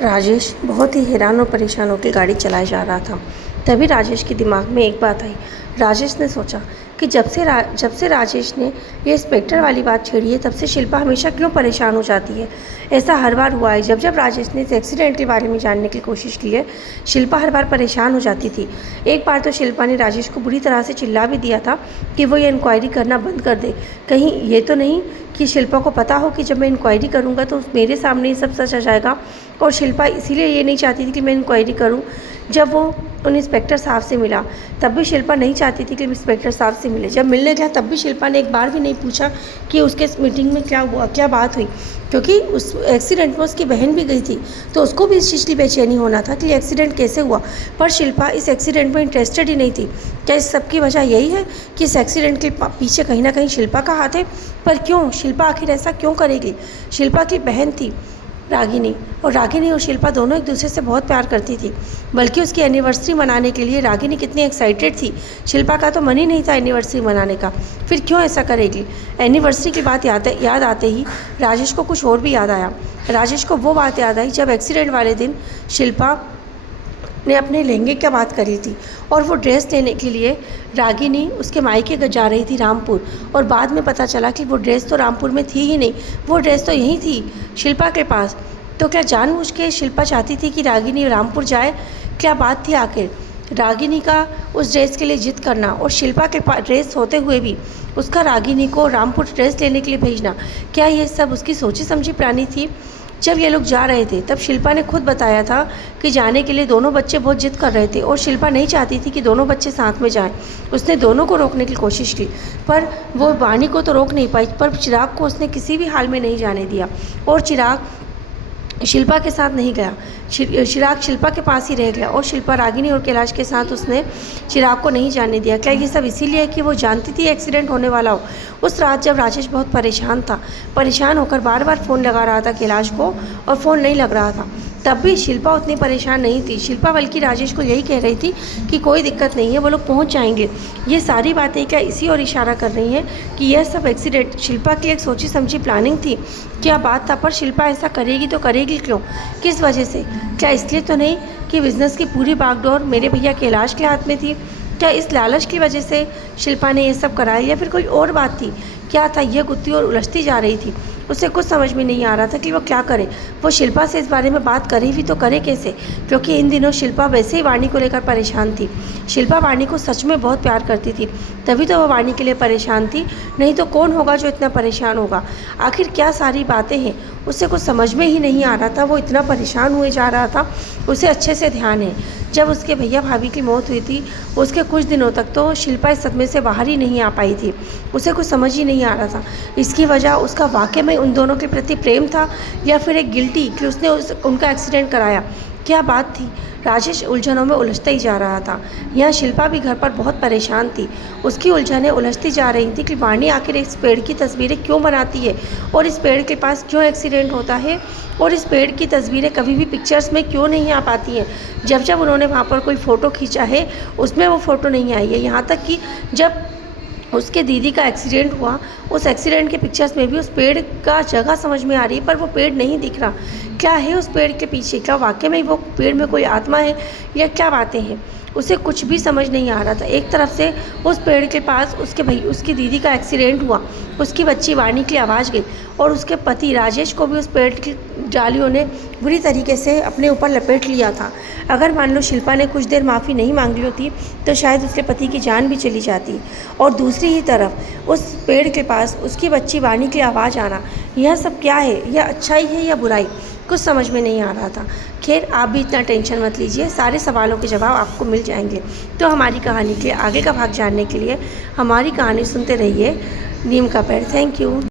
राजेश बहुत ही हैरान और परेशान होकर गाड़ी चलाए जा रहा था। तभी राजेश के दिमाग में एक बात आई। राजेश ने सोचा कि जब से राजेश ने ये इंस्पेक्टर वाली बात छेड़ी है, तब से शिल्पा हमेशा क्यों परेशान हो जाती है। ऐसा हर बार हुआ है, जब जब राजेश ने इस एक्सीडेंट के बारे में जानने की कोशिश की है, शिल्पा हर बार परेशान हो जाती थी। एक बार तो शिल्पा ने राजेश को बुरी तरह से चिल्ला भी दिया था कि वो ये इंक्वायरी करना बंद कर दे। कहीं ये तो नहीं कि शिल्पा को पता हो कि जब मैं इंक्वायरी करूँगा तो मेरे सामने ही सब सच आ जाएगा। और शिल्पा इसीलिए ये नहीं चाहती थी कि मैं इंक्वायरी करूं। जब वो उन इंस्पेक्टर साहब से मिला, तब भी शिल्पा नहीं चाहती थी कि इंस्पेक्टर साहब से मिले। जब मिलने गया, तब भी शिल्पा ने एक बार भी नहीं पूछा कि उसके मीटिंग में क्या हुआ, क्या बात हुई, क्योंकि उस एक्सीडेंट में उसकी बहन भी गई थी, तो उसको भी इस चीज़ की बेचैनी होना था कि एक्सीडेंट कैसे हुआ। पर शिल्पा इस एक्सीडेंट में इंटरेस्टेड ही नहीं थी। क्या इस सब की वजह यही है कि इस एक्सीडेंट के पीछे कहीं ना कहीं शिल्पा का हाथ है? पर क्यों? शिल्पा आखिर ऐसा क्यों करेगी? शिल्पा की बहन थी रागिनी, और रागिनी और शिल्पा दोनों एक दूसरे से बहुत प्यार करती थी। बल्कि उसकी एनिवर्सरी मनाने के लिए रागिनी कितनी एक्साइटेड थी। शिल्पा का तो मन ही नहीं था एनिवर्सरी मनाने का। फिर क्यों ऐसा करेगी? एनिवर्सरी की बात याद आते ही राजेश को कुछ और भी याद आया। राजेश को वो बात याद आई जब एक्सीडेंट वाले दिन शिल्पा ने अपने लहंगे की बात करी थी, और वो ड्रेस लेने के लिए रागिनी उसके मायके जा रही थी रामपुर, और बाद में पता चला कि वो ड्रेस तो रामपुर में थी ही नहीं, वो ड्रेस तो यहीं थी शिल्पा के पास। तो क्या जानबूझ के शिल्पा चाहती थी कि रागिनी रामपुर जाए? क्या बात थी आखिर? रागिनी का उस ड्रेस के लिए जिद करना और शिल्पा के पास ड्रेस होते हुए भी उसका रागिनी को रामपुर ड्रेस लेने के लिए भेजना, क्या ये सब उसकी सोची समझी प्लानिंग थी? जब ये लोग जा रहे थे, तब शिल्पा ने खुद बताया था कि जाने के लिए दोनों बच्चे बहुत जिद कर रहे थे, और शिल्पा नहीं चाहती थी कि दोनों बच्चे साथ में जाएं। उसने दोनों को रोकने की कोशिश की, पर वो वाणी को तो रोक नहीं पाई, पर चिराग को उसने किसी भी हाल में नहीं जाने दिया। और चिराग शिल्पा के साथ नहीं गया। चिराग शिल्पा के पास ही रह गया, और शिल्पा रागिनी और कैलाश के साथ उसने चिराग को नहीं जाने दिया। क्या ये सब इसीलिए कि वो जानती थी एक्सीडेंट होने वाला हो? उस रात जब राजेश बहुत परेशान था, परेशान होकर बार बार फ़ोन लगा रहा था कैलाश को, और फ़ोन नहीं लग रहा था, तब भी शिल्पा उतनी परेशान नहीं थी। शिल्पा बल्कि राजेश को यही कह रही थी कि कोई दिक्कत नहीं है, वो लोग पहुंच जाएंगे। ये सारी बातें क्या इसी और इशारा कर रही हैं कि यह सब एक्सीडेंट शिल्पा की एक सोची समझी प्लानिंग थी? क्या बात था? पर शिल्पा ऐसा करेगी तो करेगी क्यों? किस वजह से? क्या इसलिए तो नहीं कि बिज़नेस की पूरी बागडोर मेरे भैया कैलाश के हाथ में थी? क्या इस लालच की वजह से शिल्पा ने ये सब कराया, या फिर कोई और बात थी? क्या था? यह गुत्थी और उलझती जा रही थी। उसे कुछ समझ में नहीं आ रहा था कि वो क्या करे। वो शिल्पा से इस बारे में बात करे भी तो करे कैसे, क्योंकि इन दिनों शिल्पा वैसे ही वाणी को लेकर परेशान थी। शिल्पा वाणी को सच में बहुत प्यार करती थी, तभी तो वो वाणी के लिए परेशान थी, नहीं तो कौन होगा जो इतना परेशान होगा। आखिर क्या सारी बातें हैं, उसे कुछ समझ में ही नहीं आ रहा था। वो इतना परेशान हुए जा रहा था। उसे अच्छे से ध्यान है, जब उसके भैया भाभी की मौत हुई थी, उसके कुछ दिनों तक तो शिल्पा इस सदमे से बाहर ही नहीं आ पाई थी। उसे कुछ समझ ही नहीं आ रहा था। इसकी वजह उसका वाकई में उन दोनों के प्रति प्रेम था, या फिर एक गिल्टी कि उसने उनका एक्सीडेंट कराया? क्या बात थी? राजेश उलझनों में उलझता ही जा रहा था। यहाँ शिल्पा भी घर पर बहुत परेशान थी। उसकी उलझनें उलझती जा रही थी कि वाणी आखिर इस पेड़ की तस्वीरें क्यों बनाती है, और इस पेड़ के पास क्यों एक्सीडेंट होता है, और इस पेड़ की तस्वीरें कभी भी पिक्चर्स में क्यों नहीं आ पाती हैं। जब जब उन्होंने वहाँ पर कोई फ़ोटो खींचा है, उसमें वो फ़ोटो नहीं आई है। यहाँ तक कि जब उसके दीदी का एक्सीडेंट हुआ, उस एक्सीडेंट के पिक्चर्स में भी उस पेड़ का जगह समझ में आ रही है, पर वो पेड़ नहीं दिख रहा। क्या है उस पेड़ के पीछे? क्या वाकई में वो पेड़ में कोई आत्मा है, या क्या बातें हैं? उसे कुछ भी समझ नहीं आ रहा था। एक तरफ से उस पेड़ के पास उसकी दीदी का एक्सीडेंट हुआ, उसकी बच्ची वाणी की आवाज़ गई, और उसके पति राजेश को भी उस पेड़ की डालियों ने बुरी तरीके से अपने ऊपर लपेट लिया था। अगर मान लो शिल्पा ने कुछ देर माफ़ी नहीं मांगी होती, तो शायद उसके पति की जान भी चली जाती। और दूसरी ही तरफ उस पेड़ के पास उसकी बच्ची वाणी की आवाज़ आना, यह सब क्या है? यह अच्छाई है या बुराई? कुछ समझ में नहीं आ रहा था। खैर, आप भी इतना टेंशन मत लीजिए, सारे सवालों के जवाब आपको मिल जाएंगे। तो हमारी कहानी के आगे का भाग जानने के लिए हमारी कहानी सुनते रहिए नीम का पेड़। Thank you.